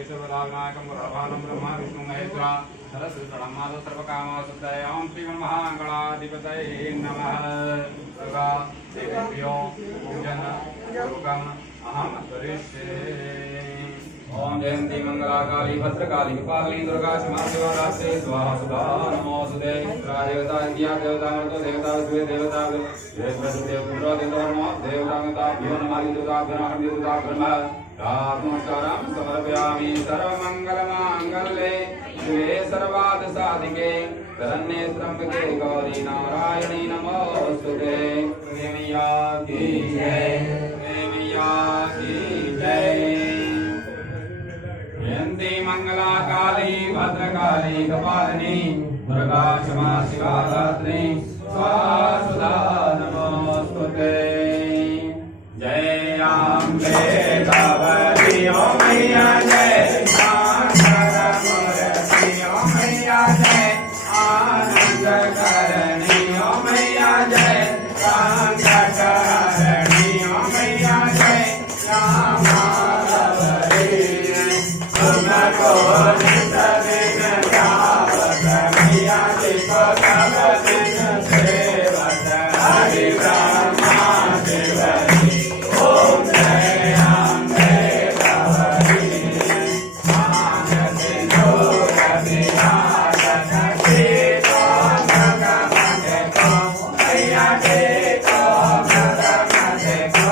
ईश्वरनायकं गुरुभानं ब्रह्मा विष्णु महेश्वर सरस्वती प्रणमाद सर्वकामसिद्धये ओम श्री महामंगलाधिपतये नमः। दुर्गा देव्यो पूजन योगम अहम करिष्ये। ओम जयंती मंगला काली भद्रकाली कपालिनी दुर्गा क्षमा शिवा रात्रि स्वाहा सुधा नमोस्तुते। देवता इंद्रिया देवता मर्दो देवता विश्वे देवता देवता देवपुत्र देवधर्म देवताभ्यो नमः। देवताभ्यो नमः देवताभ्यो नमस्कारं समर्पयामि। सर्वमंगलमांगल्ये शिवे सर्वार्थसाधिके शरण्ये त्र्यंबके गौरी नारायणी नमोस्तुते। प्रेमिया की जय प्रेमिया की जय। जयंती मंगला काली भद्रकाली कपालिनी दुर्गा क्षमा शिवा धात्री स्वाहा सुधा नमोस्तुते। जय अम्बे भगवती ओम मैया जय मंगलमूर्ति ओम मैया जय आनंद करणी ओम मैया जय संकट हरणी ओम मैया जय तुमको नित दिन ध्यावत मैया जी को सब दिन सेवत हरि ब्रह्मा देवती ओम जय अम्बे भगवती मानसी नूर विराजत सीतो जगमगे को मैया जी को जगमगे को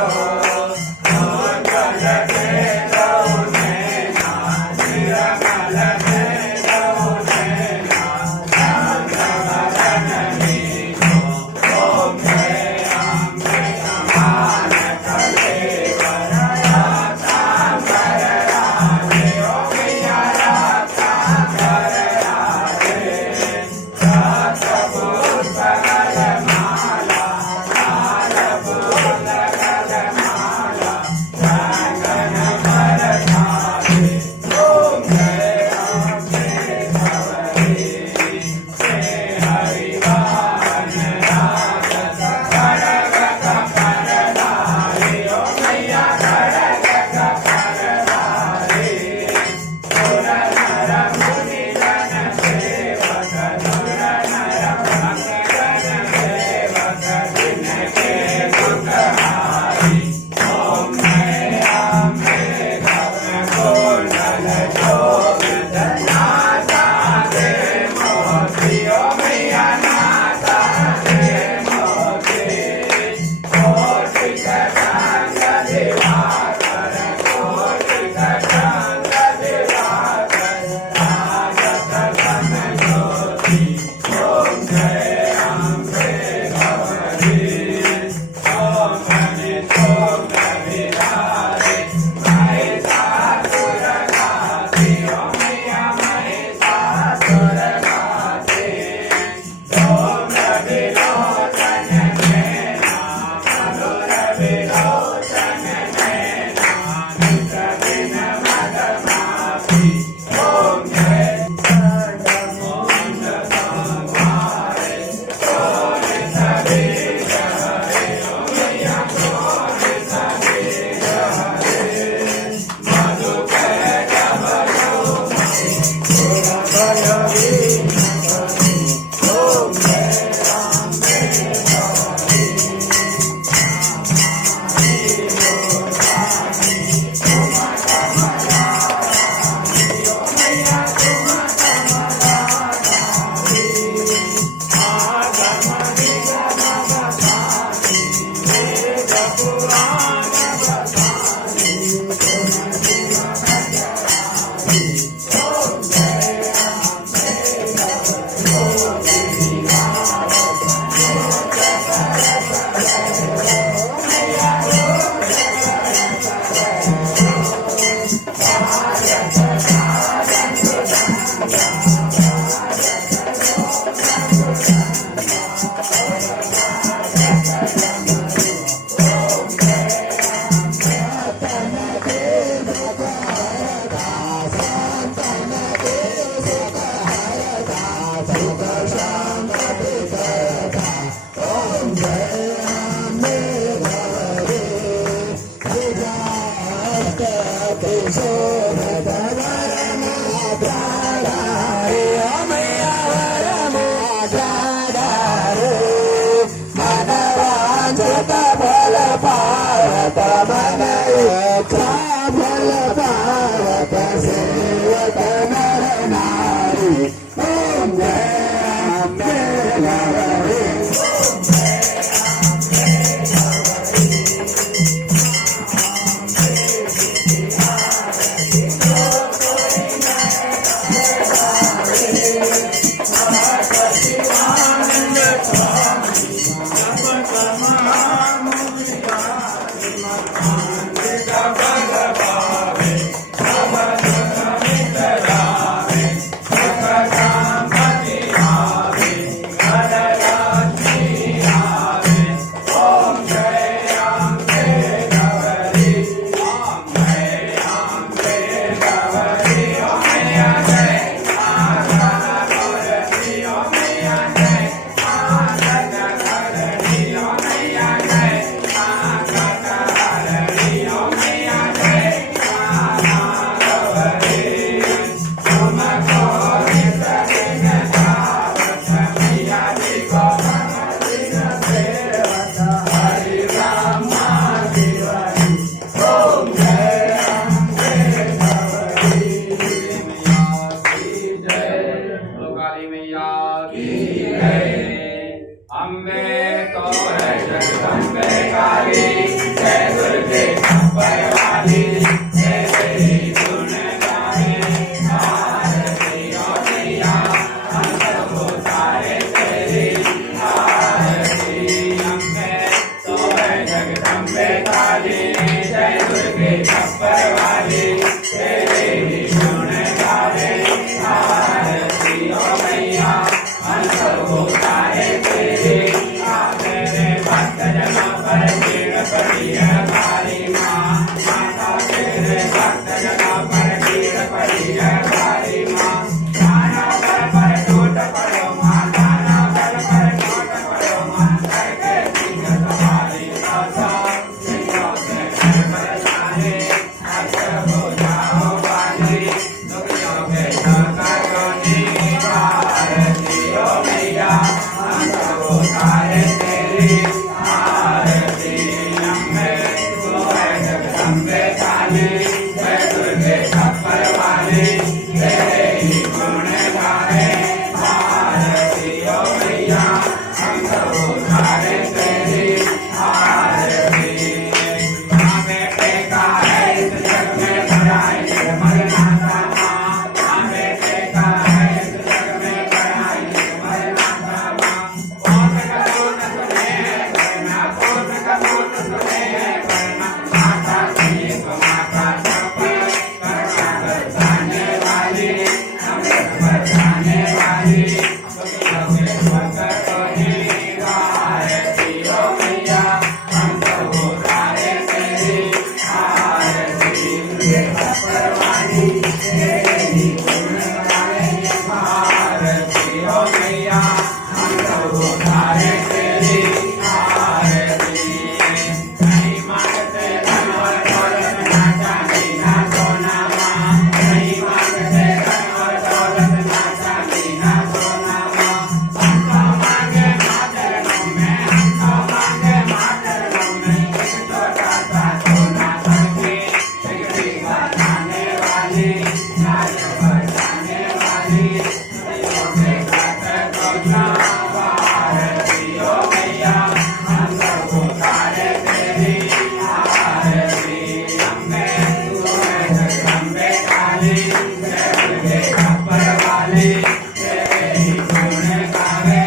जय छप्पर वाली तेरी गुण गावे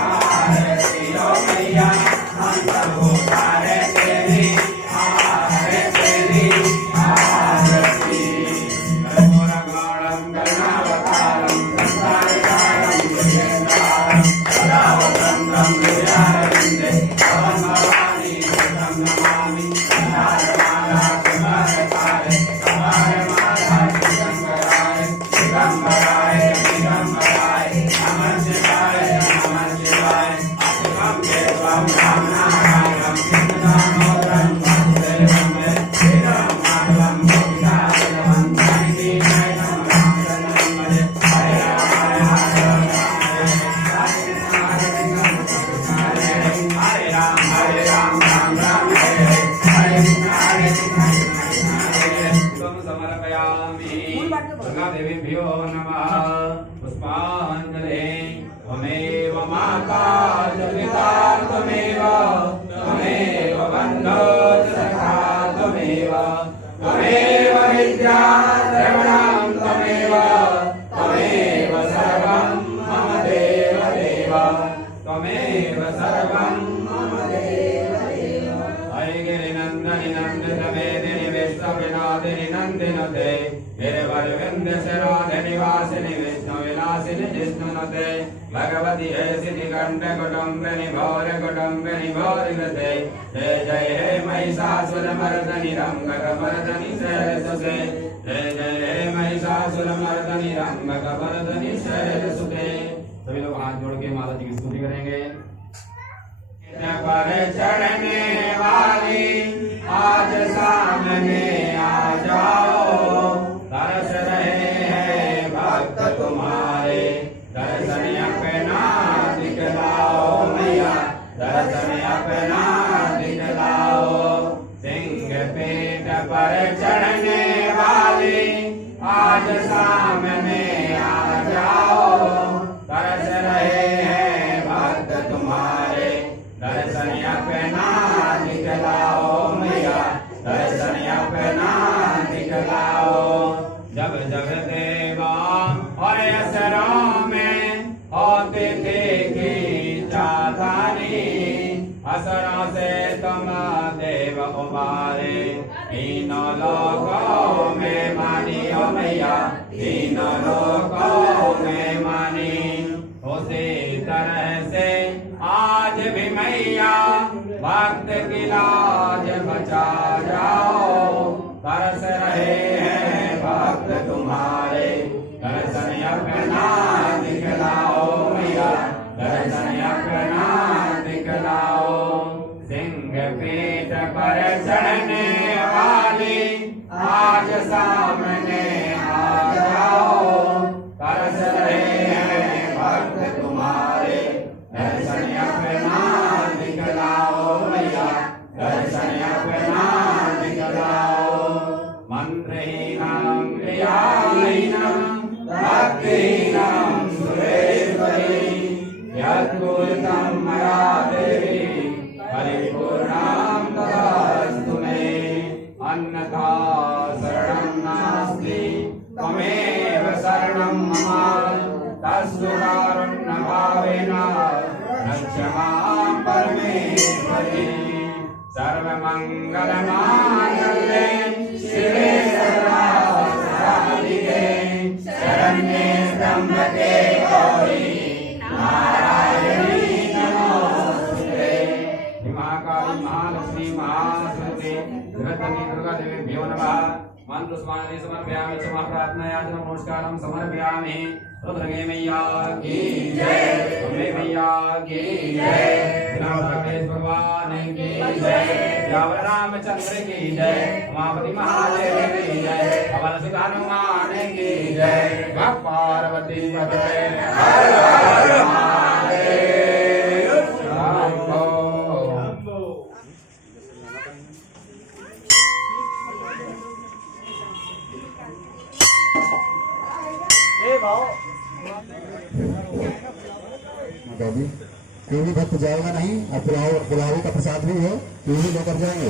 आरती ओ मैया हम सब उतारे तेरी आरती कर्पूरगौरं करुणावतारं संसारसारं भुजगेन्द्रहारं सदा वसन्तं हृदयारविन्दे भवं भवानी सुतं नमामि नारमाला कुमारकारे कुमारमाला दिगम्बराय दिगम्बराय दिगम्बराय नमः शिवाय नमः शिवाय शिवं देवं रामनारायणं सिद्धदामोदरं वासुदेवं मे श्रीराम माधवं गोविन्दादेवं जानकी नायकं रामचन्द्रं भजे हरे राम हरे राम राम राम हरे हरे हरे त्वं समर्पयामि गंगादेवीभ्यो नमः पुष्पाञ्जलिः त्वमेव माता च पिता त्वमेव त्वमेव बन्धो च सखा त्वमेव त्वमेव विद्या द्रविणं त्वमेव त्वमेव सर्वं मम देव देव त्वमेव सर्वं मम देव देव हरि गिरिनन्दनि नन्दित मेदिनि विश्वविनोदिनि नन्दिनुते गिरिवरविन्द्य शिरोधिनि वासिनि विष्णुविलासिनि जिष्णुनुते भगवति हे सिद्धिकण्ठ कुटुम्बिनि भौरि गते जय जय हे महिषासुरमर्दनि रम्भकमर्दनि शैलसुते जय जय हे महिषासुरमर्दनि रम्भकमर्दनि शैलसुते। सभी लोग हाथ जोड़ के माता जी की स्तुति करेंगे। पर चढ़ने वाली आज सामने आ जाओ तरस रहे हैं भक्त तुम्हारे दर्शन अपना दिखलाओ मैया दर्शन अपना दिखलाओ। सिंह पेट पर चढ़ने वाली आज सामने आ जाओ तरस रहे हैं भक्त तुम्हारे दर्शन अपना दिखलाओ मैया दर्शन अपना दिखलाओ। जब जब देवा और असरों में होते थे की चाधानी असरों से तुम देव उबारे तीनों लोकों में मानी ओ मैया तीनों लोकों में मानी। उसी तरह से आज भी मैया भक्त की लाज बचा जाओ तरस रहे हैं भक्त तुम्हारे दर्शन अपना दिखलाओ मैया दर्शन अपना दिखलाओ। सिंह पीठ पर चढ़ने वाली आज सामने आ जाओ तरस रहे हैं भक्त तुम्हारे दर्शन अपना दिखलाओ मैया दर्शन अपना दिखलाओ। मंत्रहीनं क्रियाहीनं भक्तिहीनं सुरेश्वरी यत्कृतं मया देवी परिपूर्णां तदास्तु मे अन्यथा शरणं नास्ति त्वमेव शरणं मम तस्सु कारुण्यभावेन रक्ष मां परमेश्वरी। सर्वमङ्गलमाङ्गल्ये शिवे सर्वार्थसाधिके शरण्ये त्र्यम्बके गौरी नारायणी नमोस्तुते। महाकाली महालक्ष्मी महासरस्वती जगद्जननी दुर्गा देवीभ्यो नमः। मंत्रस्मरणे समर्पयामि क्षमा प्रार्थनायाचन नमस्कारं समर्पयामि। रुद्रगे मैया की जय अम्बे मैया की जय गणेश भगवान की जय जावर रामचंद्र की जय उमापति महादेव की जय अवल सुत हनुमान की जय भक्त पार्वती पते हर हर महादेव शंभो। कोई भी भक्त जाएगा नहीं और पुलाव का प्रसाद भी है, वो भी लेकर जाएंगे।